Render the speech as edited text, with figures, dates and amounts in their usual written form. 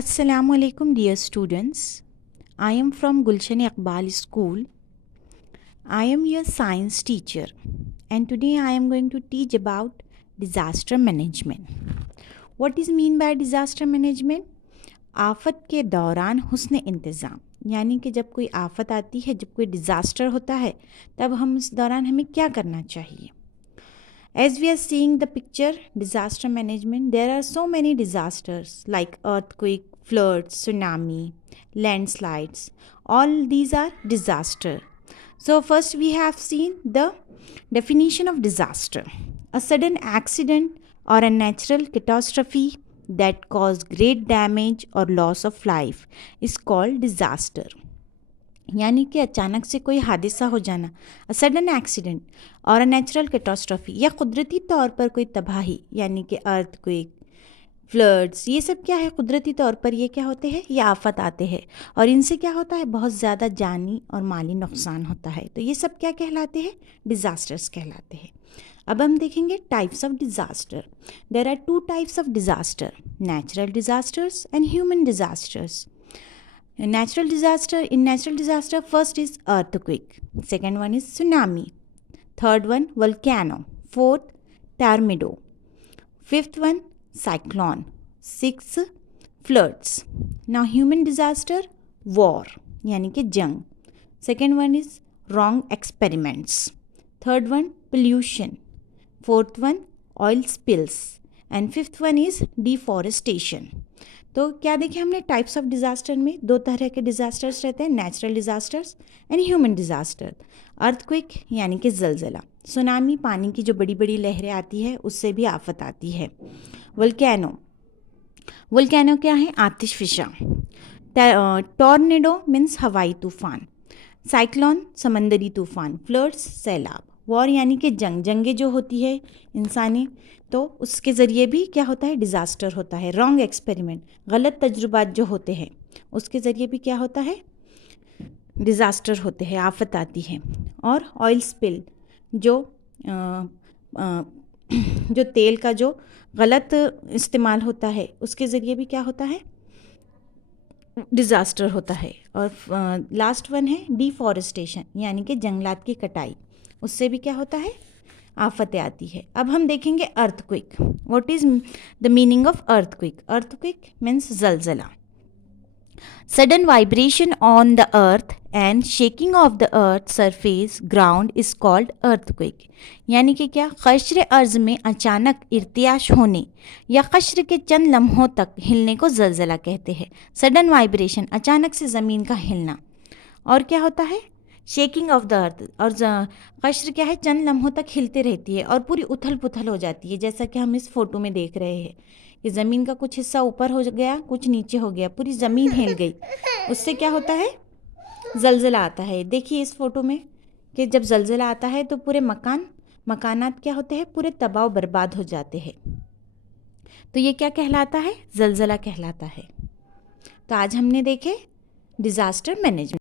Assalamu alaikum dear students. I am from Gulshan Iqbal School. I am your science teacher and today I am going to teach about disaster management. What is mean by disaster management? आफत के दौरान हुस्न इंतज़ाम, यानी कि जब कोई आफत आती है, जब कोई डिज़ास्टर होता है, तब हम इस दौरान हमें क्या करना चाहिए. As we are seeing the picture, disaster management, there are so many disasters like earthquake, floods, tsunami, landslides. All these are disaster. So first we have seen the definition of disaster. A sudden accident or a natural catastrophe that cause great damage or loss of life is called disaster. यानी कि अचानक से कोई हादसा हो जाना, a sudden accident और a natural catastrophe या कुदरती तौर पर कोई तबाही, यानी कि अर्थक्वेक, फ्लड्स, ये सब क्या है, कुदरती तौर पर ये क्या होते हैं, ये आफत आते हैं और इनसे क्या होता है, बहुत ज़्यादा जानी और माली नुकसान होता है. तो ये सब क्या कहलाते हैं, डिज़ास्टर्स कहलाते हैं. अब हम देखेंगे types of disaster. There are two types of disaster, natural disasters and human disasters. Natural disaster, in natural disaster, first is earthquake, second one is tsunami, third one volcano, fourth tornado, fifth one cyclone, sixth floods. Now human disaster, war यानी कि जंग, second one is wrong experiments, third one pollution, fourth one oil spills and fifth one is deforestation. तो क्या देखें हमने types of disaster में, दो तरह के डिज़ास्टर्स रहते हैं, natural disasters and human disaster. Earthquake यानी कि ज़लज़ला, सुनामी पानी की जो बड़ी बड़ी लहरें आती है उससे भी आफत आती है. वोल्केनो क्या है, आतिशफिशा. टॉर्नेडो मीन्स हवाई तूफ़ान. साइक्लोन समंदरी तूफ़ान. फ्लड्स सैलाब. वॉर यानी कि जंगें जो होती है इंसानी, तो उसके ज़रिए भी क्या होता है, डिज़ास्टर होता है. रॉन्ग एक्सपेरिमेंट, गलत तजुर्बात जो होते हैं उसके ज़रिए भी क्या होता है, डिज़ास्टर होते हैं, आफत आती है. और ऑयल स्पिल, जो तेल का जो गलत इस्तेमाल होता है उसके ज़रिए भी क्या होता है, डिज़ास्टर होता है. और लास्ट वन है डिफॉरेस्टेशन, यानी कि जंगलात की कटाई, उससे भी क्या होता है, आफतें आती है. अब हम देखेंगे earthquake. What is the meaning of earthquake. Earthquake means ज़लज़ला. Sudden vibration on the earth and shaking of the earth surface ground is called earthquake. यानी कि क्या, क़श्र अर्ज़ में अचानक इर्तियाश होने या क़श्र के चंद लम्हों तक हिलने को ज़लज़ला कहते हैं. सडन वाइब्रेशन, अचानक से ज़मीन का हिलना. और क्या होता है, शेकिंग ऑफ द अर्थ. और क़श्र क्या है, चंद लम्हों तक हिलते रहती है और पूरी उथल पुथल हो जाती है, जैसा कि हम इस फ़ोटो में देख रहे हैं कि ज़मीन का कुछ हिस्सा ऊपर हो गया, कुछ नीचे हो गया, पूरी ज़मीन हिल गई. उससे क्या होता है, ज़लज़ला आता है. देखिए इस फ़ोटो में कि जब ज़लज़ला आता है तो पूरे मकानात क्या होते हैं, पूरे तबाह बर्बाद हो जाते हैं. तो ये क्या कहलाता है, ज़लज़ला कहलाता है. तो आज हमने देखे डिज़ास्टर मैनेजमेंट.